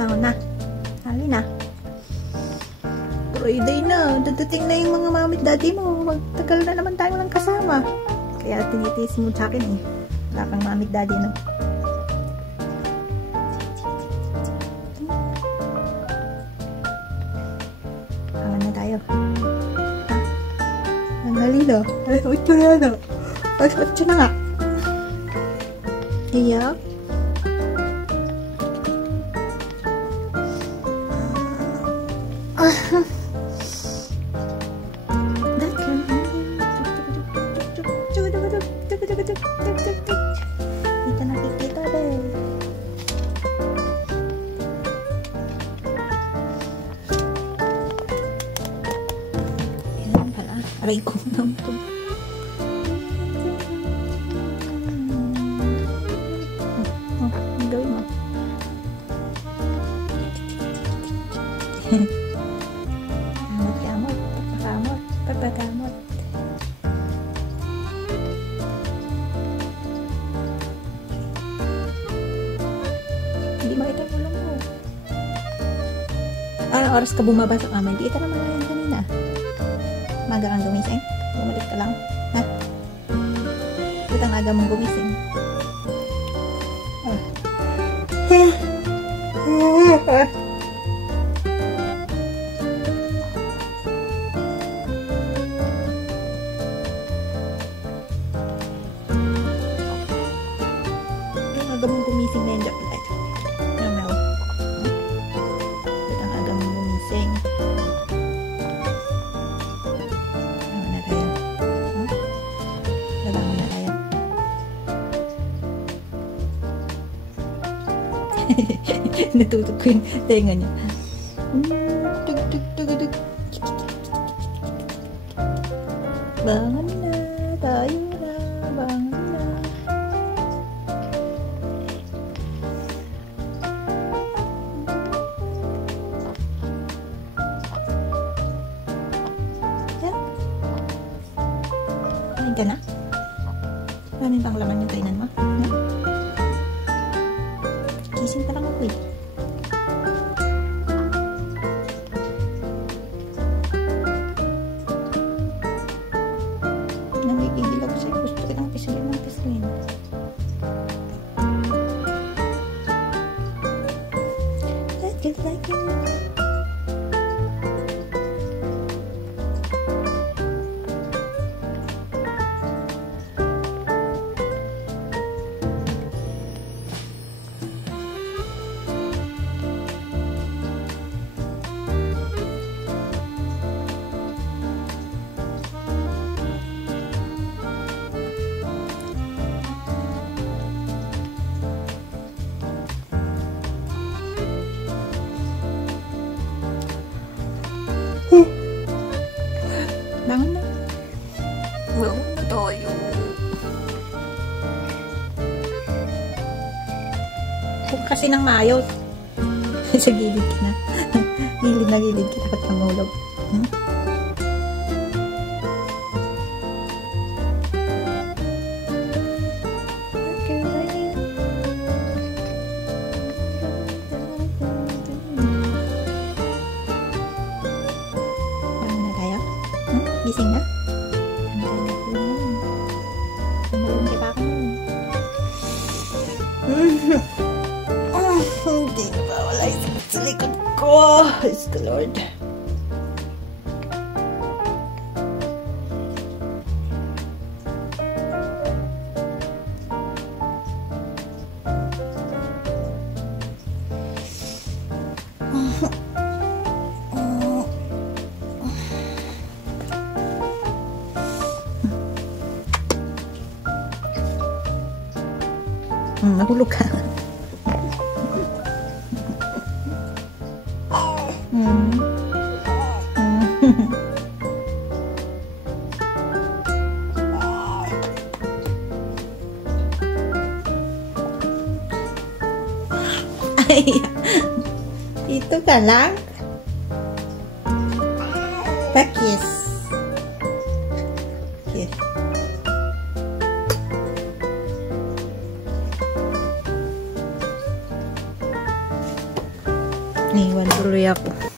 Bangon na. Halina. Friday na. Dadating na yung mga mami at daddy mo. Magtagal na naman tayo lang kasama. Kaya tinitiis mo sa akin eh. Wala kang mami at daddy na. Bangon na tayo. Ang halina. Ay, ito yan o. Ay, ito na nga. Iyak. Dito nakikita din. Ayan pala. Aray ko naman. Ang gawin mo. Papagamot. Hindi makita yung ulang mo. Anong oras ka bumaba sa kama? Hindi kita naman yan kanina. Maga kang gumising? Bumalik ka lang? Ha? Ba't ang aga mong gumising? Aga mong gumising na yun. Ano? Ba't ang aga mong gumising? Ano na tayo? Labangon na tayo. Natutok ko yung tenga niya. Tug. Bangon na. Tayo na. Bangon na. Kain ka na? Ano yung panglaman yung kainan mo? Gising pa lang ako eh. Nangigigil ako sa'yo. Gusto kitang pisilin ng pisilin. Just like you. Bangon na. Bangon na tayo. Huwag kasi nang maayos. Sa gilid ka na. Gilid na gilid ka. Dapat kang mahulog. Gising na? Sumalungkit pa ako nun. Hindi na ba wala yung sa likod ko. Praise the Lord. Nahulog ka. Ay, ito ka lang? Pakis. Here. Niwan tuloy ako.